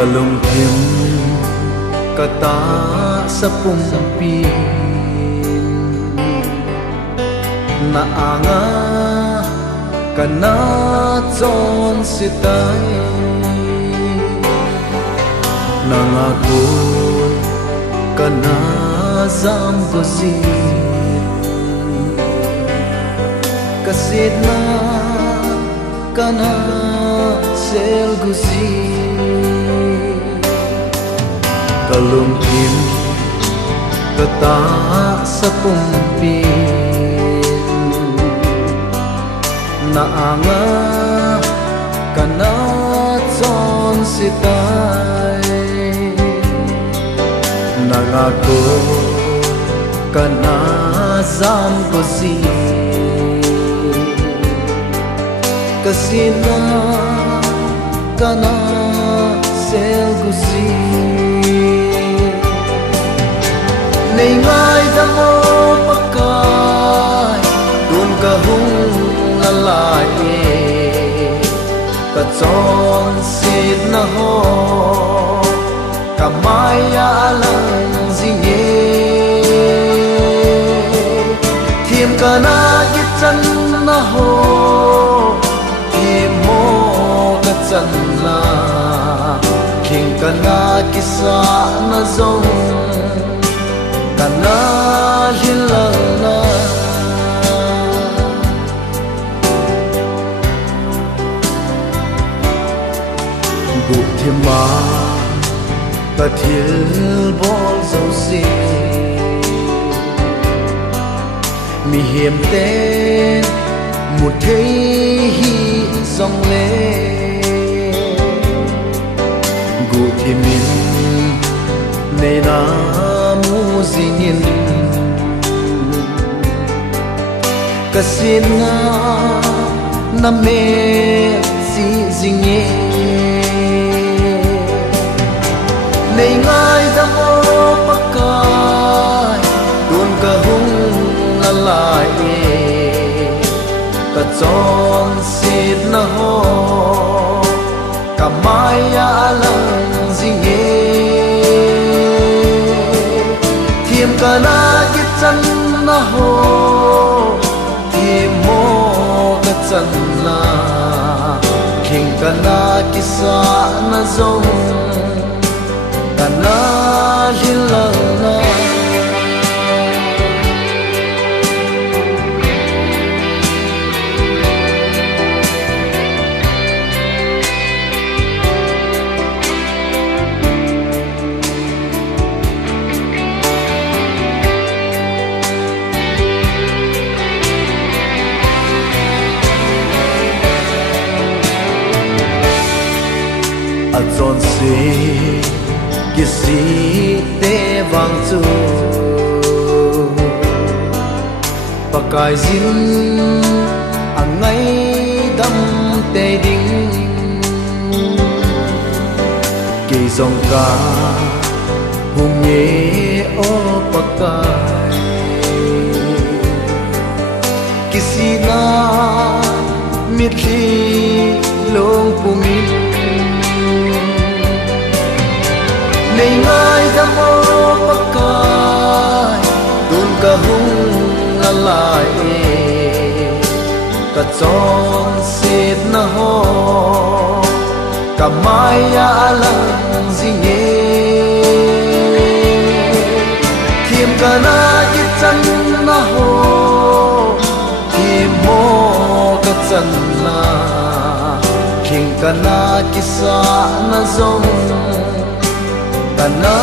Kalong tim kata sapung pin na anga kana chon sitai nangakot kana zam ko sit kasit na kana sel gusi kalung kim kata sapung pin na anga kana chon sitai nangako kana zam ko si kasina kana sel gusi nay ngai dam mo pakai dun ka hung lalai ka chon sit na ho ka maya lang zinge thim ka na ki chan na ho thim mo ka chan na king ka na ki sa na zong kana hilana gu thima ta thil bol zo si mi hiểm tên một thế hi dòng lệ gu thimin ne na muzinin kasina na me si zinge nei ngai da mo pakai dun ka hung lalai ka chon sit na ho ka maya lang zinge thim ka na ki chan na ho thim mo ka chan na king ka na ki sa na zong ka na hilang na chọn si ki si te vang chu pakai zin angai dam te ding ki zong ka hung ye o pakai ki si na mit li long pumin nay ngai da mo pakai dun ka hung lalai ka chon sit na ho ka maya lang zinge thim ka na ki chan na ho thim mo ka chan na king ka na ki sa na zong kana